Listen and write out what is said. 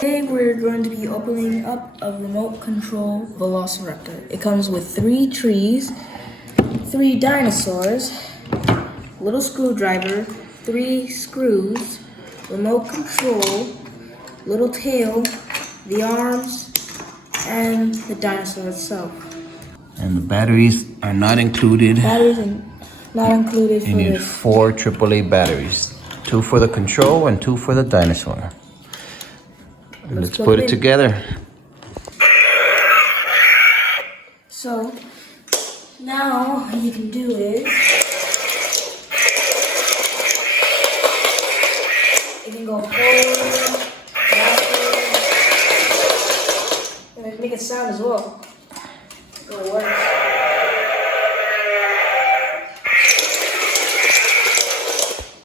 Today we're going to be opening up a remote control velociraptor. It comes with 3 trees, 3 dinosaurs, little screwdriver, 3 screws, remote control, little tail, the arms, and the dinosaur itself. And the batteries are not included. Batteries are not included for You need this. 4 AAA batteries. 2 for the control and 2 for the dinosaur. Let's put it together. So, now what you can do is, you can go forward, backward, and make it sound as well.